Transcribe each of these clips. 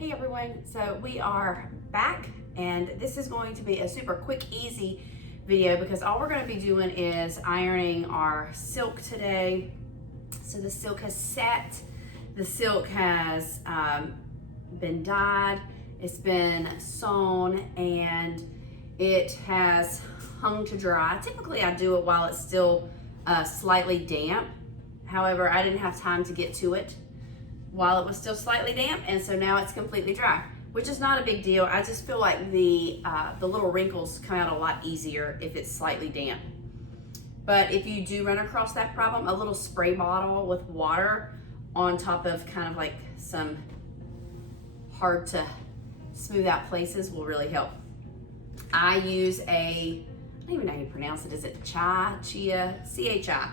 Hey everyone, so we are back and this is going to be a super quick, easy video because all we're going to be doing is ironing our silk today. So the silk has set, the silk has been dyed, it's been sewn, and it has hung to dry. Typically I do it while it's still slightly damp. However, I didn't have time to get to it while it was still slightly damp, and so now it's completely dry, which is not a big deal. I just feel like the little wrinkles come out a lot easier if it's slightly damp. But if you do run across that problem, a little spray bottle with water on top of kind of like some hard to smooth out places will really help. I use I don't even know how you pronounce it. Is it Chia? C-H-I.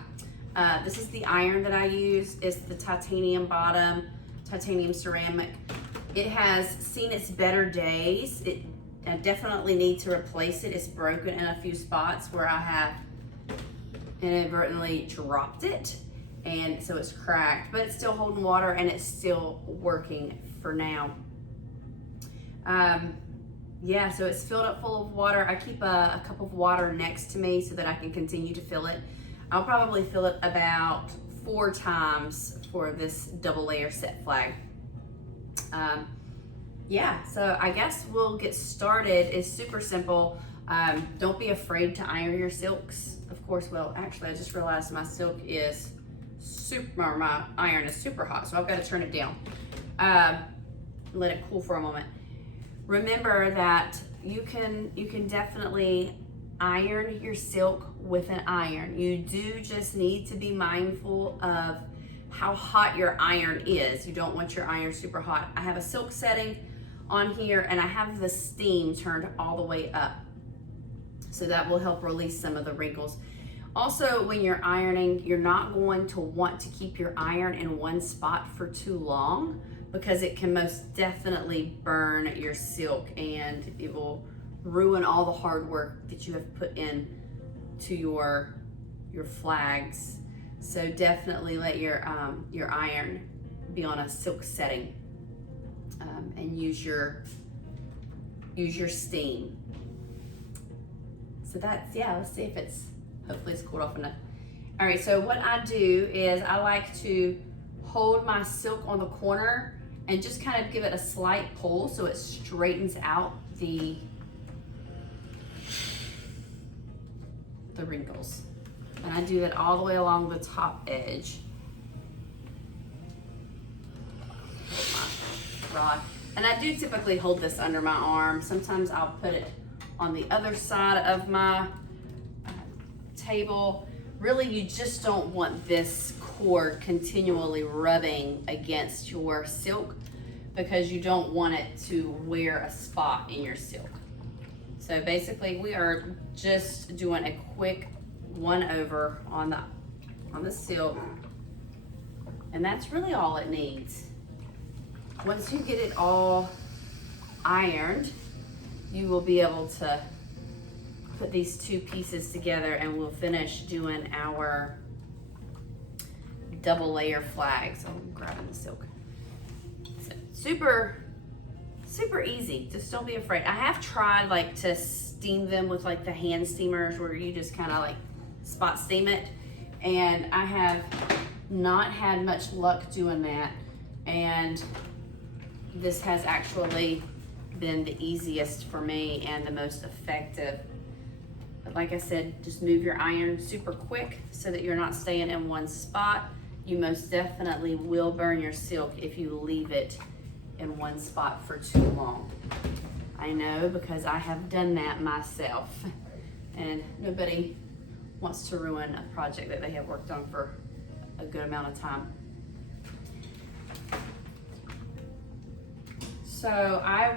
This is the iron that I use. It's the titanium bottom, titanium ceramic. It has seen its better days. I definitely need to replace it. It's broken in a few spots where I have inadvertently dropped it, and so it's cracked, but it's still holding water and it's still working for now. Yeah, so it's filled up full of water. I keep a cup of water next to me so that I can continue to fill it. I'll probably fill it about 4 times for this double layer set flag. Yeah, so I guess we'll get started. It's super simple. Don't be afraid to iron your silks. Of course, well, actually, I just realized my silk is my iron is super hot, so I've got to turn it down. Let it cool for a moment. Remember that you can definitely iron your silk with an iron. You do just need to be mindful of how hot your iron is. You don't want your iron super hot. I have a silk setting on here and I have the steam turned all the way up, so that will help release some of the wrinkles. Also, when you're ironing, you're not going to want to keep your iron in one spot for too long because it can most definitely burn your silk and it will ruin all the hard work that you have put in to your flags. So definitely let your iron be on a silk setting, and use your steam. So that's, yeah, let's see if hopefully it's cooled off enough. All right, so what I do is I like to hold my silk on the corner and just kind of give it a slight pull so it straightens out the wrinkles. And I do that all the way along the top edge. Hold my rod. And I do typically hold this under my arm. Sometimes I'll put it on the other side of my table. Really, you just don't want this cord continually rubbing against your silk because you don't want it to wear a spot in your silk. So basically we are just doing a quick one over on the silk, and that's really all it needs. Once you get it all ironed, you will be able to put these 2 pieces together and we'll finish doing our double layer flags. I'm grabbing the silk. So, super easy. Just don't be afraid. I have tried like to steam them with like the hand steamers where you just kind of like spot steam it, and I have not had much luck doing that, and this has actually been the easiest for me and the most effective. But like I said, just move your iron super quick so that you're not staying in one spot. You most definitely will burn your silk if you leave it in one spot for too long. I know because I have done that myself, and nobody wants to ruin a project that they have worked on for a good amount of time. So I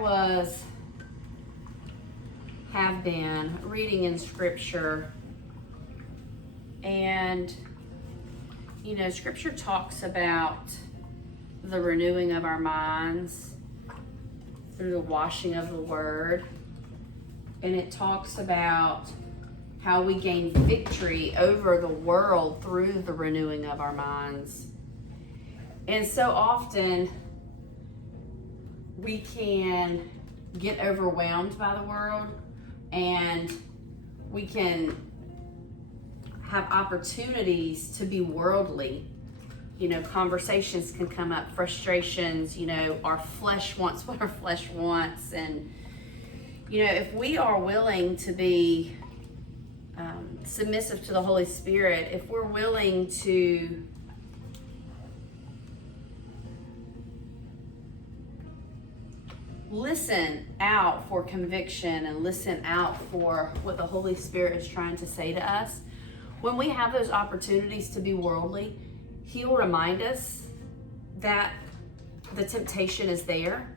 have been reading in scripture, and you know, scripture talks about the renewing of our minds through the washing of the word, and it talks about how we gain victory over the world through the renewing of our minds. And so often we can get overwhelmed by the world, and we can have opportunities to be worldly. You know, conversations can come up, frustrations, you know, our flesh wants what our flesh wants. And, you know, if we are willing to be submissive to the Holy Spirit, if we're willing to listen out for conviction and listen out for what the Holy Spirit is trying to say to us, when we have those opportunities to be worldly, He'll remind us that the temptation is there.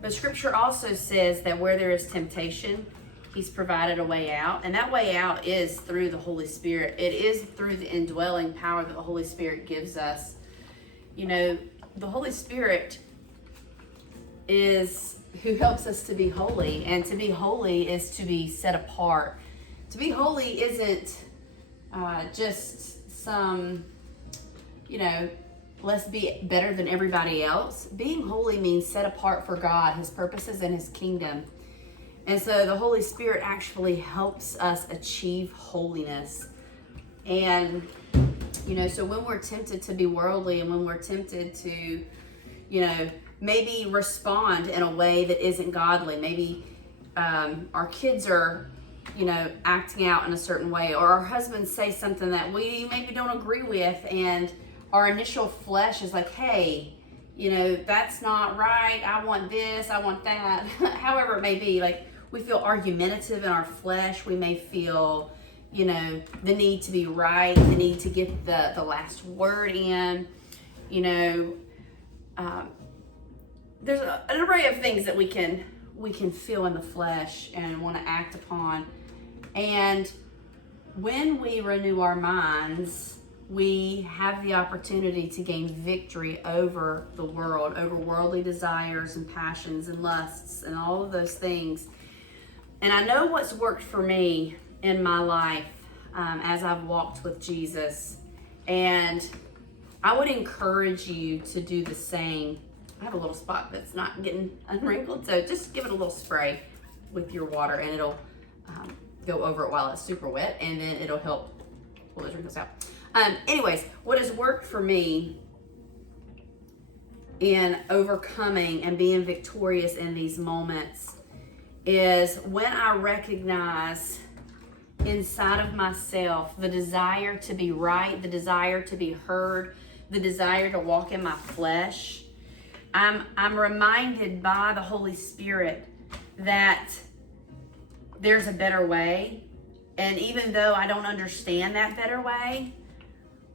But Scripture also says that where there is temptation, He's provided a way out. And that way out is through the Holy Spirit. It is through the indwelling power that the Holy Spirit gives us. You know, the Holy Spirit is who helps us to be holy. And to be holy is to be set apart. To be holy isn't just some, you know, let's be better than everybody else. Being holy means set apart for God, His purposes, and His kingdom. And so the Holy Spirit actually helps us achieve holiness. And, you know, so when we're tempted to be worldly and when we're tempted to, you know, maybe respond in a way that isn't godly, maybe our kids are, you know, acting out in a certain way, or our husbands say something that we maybe don't agree with, and our initial flesh is like, hey, you know, that's not right, I want this, I want that. However it may be, like, we feel argumentative in our flesh. We may feel, you know, the need to be right, the need to get the last word in. You know, there's an array of things that we can feel in the flesh and want to act upon. And when we renew our minds, we have the opportunity to gain victory over the world, over worldly desires and passions and lusts and all of those things. And I know what's worked for me in my life as I've walked with Jesus. And I would encourage you to do the same. I have a little spot that's not getting unwrinkled, so just give it a little spray with your water and it'll go over it while it's super wet, and then it'll help pull those wrinkles out. Anyways, what has worked for me in overcoming and being victorious in these moments is when I recognize inside of myself the desire to be right, the desire to be heard, the desire to walk in my flesh. I'm reminded by the Holy Spirit that there's a better way. And even though I don't understand that better way,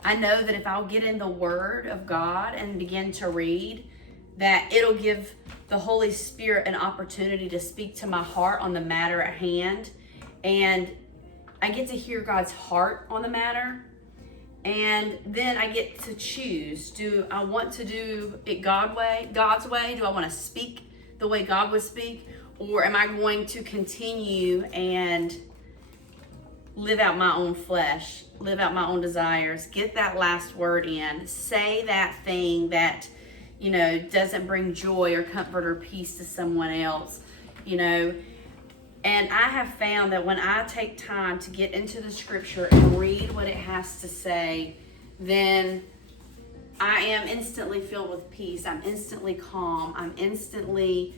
I know that if I'll get in the Word of God and begin to read, that it'll give the Holy Spirit an opportunity to speak to my heart on the matter at hand. And I get to hear God's heart on the matter. And then I get to choose. Do I want to do it God's way? Do I want to speak the way God would speak? Or am I going to continue and live out my own flesh, live out my own desires, get that last word in, say that thing that, you know, doesn't bring joy or comfort or peace to someone else, you know? And I have found that when I take time to get into the Scripture and read what it has to say, then I am instantly filled with peace. I'm instantly calm. I'm instantly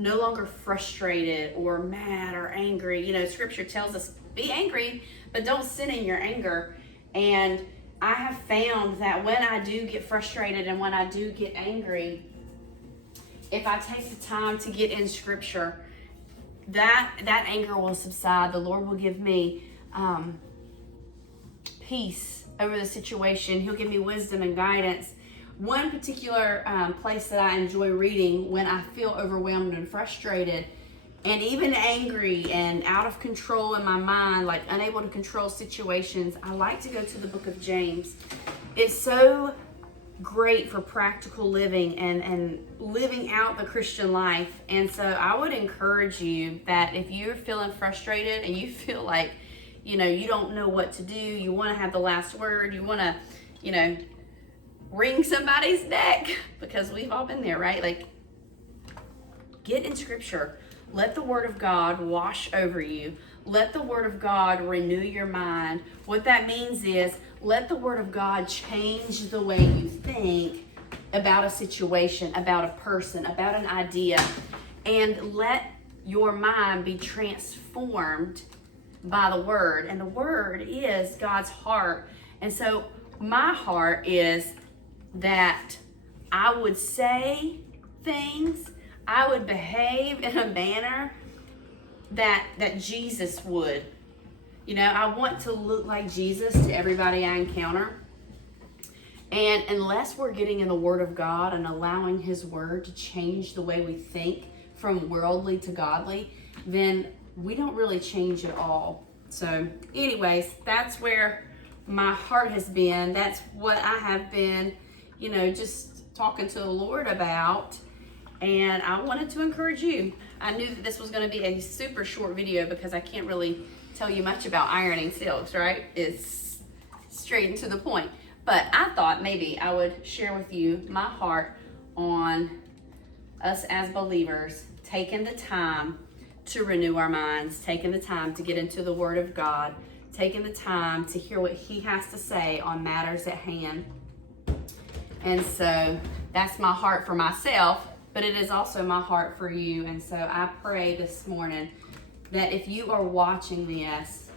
no longer frustrated or mad or angry. You know, Scripture tells us, be angry, but don't sin in your anger. And I have found that when I do get frustrated and when I do get angry, if I take the time to get in Scripture, that anger will subside. The Lord will give me peace over the situation. He'll give me wisdom and guidance. One particular place that I enjoy reading when I feel overwhelmed and frustrated and even angry and out of control in my mind, like unable to control situations, I like to go to the book of James. It's so great for practical living and living out the Christian life. And so I would encourage you that if you're feeling frustrated and you feel like, you know, you don't know what to do, you want to have the last word, you want to, you know, wring somebody's neck, because we've all been there, right? Like, get in scripture. Let the word of God wash over you. Let the word of God renew your mind. What that means is let the word of God change the way you think about a situation, about a person, about an idea, and let your mind be transformed by the word. And the word is God's heart. And so my heart is that I would say things, I would behave in a manner that Jesus would. You know, I want to look like Jesus to everybody I encounter. And unless we're getting in the Word of God and allowing His Word to change the way we think from worldly to godly, then we don't really change at all. So anyways, that's where my heart has been. That's what I have been, you know, just talking to the Lord about. And I wanted to encourage you. I knew that this was going to be a super short video because I can't really tell you much about ironing silks, right? It's straight and to the point. But I thought maybe I would share with you my heart on us as believers taking the time to renew our minds, taking the time to get into the Word of God, taking the time to hear what He has to say on matters at hand. And so that's my heart for myself, but it is also my heart for you. And so I pray this morning that if you are watching this,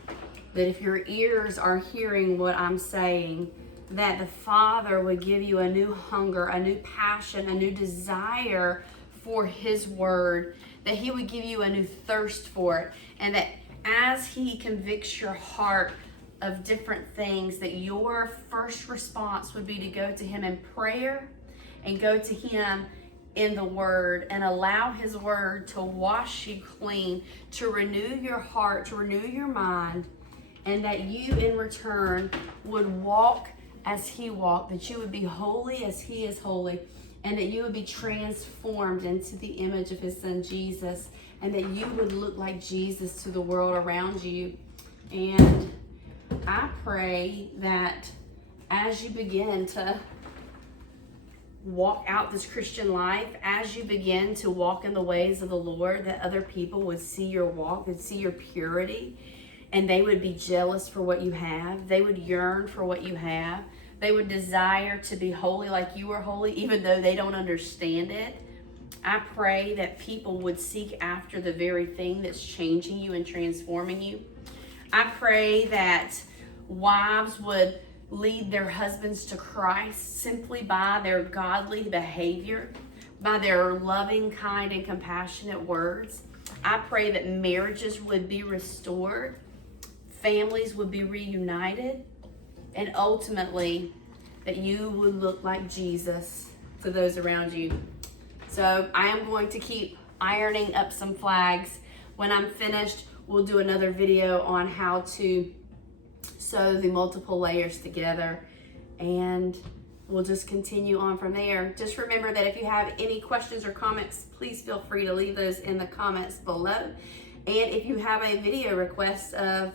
that if your ears are hearing what I'm saying, that the Father would give you a new hunger, a new passion, a new desire for His Word, that He would give you a new thirst for it, and that as He convicts your heart of different things, that your first response would be to go to Him in prayer and go to Him in the Word and allow His Word to wash you clean, to renew your heart, to renew your mind, and that you in return would walk as He walked, that you would be holy as He is holy, and that you would be transformed into the image of His Son Jesus, and that you would look like Jesus to the world around you. And I pray that as you begin to walk out this Christian life, as you begin to walk in the ways of the Lord, that other people would see your walk, would see your purity, and they would be jealous for what you have. They would yearn for what you have. They would desire to be holy like you are holy, even though they don't understand it. I pray that people would seek after the very thing that's changing you and transforming you. I pray that wives would lead their husbands to Christ simply by their godly behavior, by their loving, kind, and compassionate words. I pray that marriages would be restored, families would be reunited, and ultimately that you would look like Jesus to those around you. So I am going to keep ironing up some flags. When I'm finished, we'll do another video on how to sew the multiple layers together, and we'll just continue on from there. Just remember that if you have any questions or comments, please feel free to leave those in the comments below. And if you have a video request of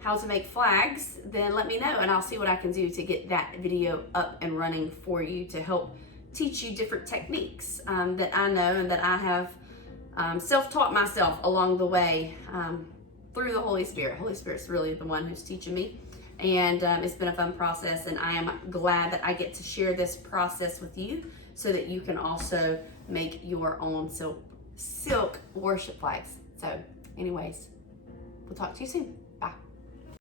how to make flags, then let me know and I'll see what I can do to get that video up and running for you to help teach you different techniques that I know and that I have self-taught myself along the way through the Holy Spirit. Holy Spirit's really the one who's teaching me, and it's been a fun process, and I am glad that I get to share this process with you so that you can also make your own silk worship flags. So anyways, we'll talk to you soon. Bye.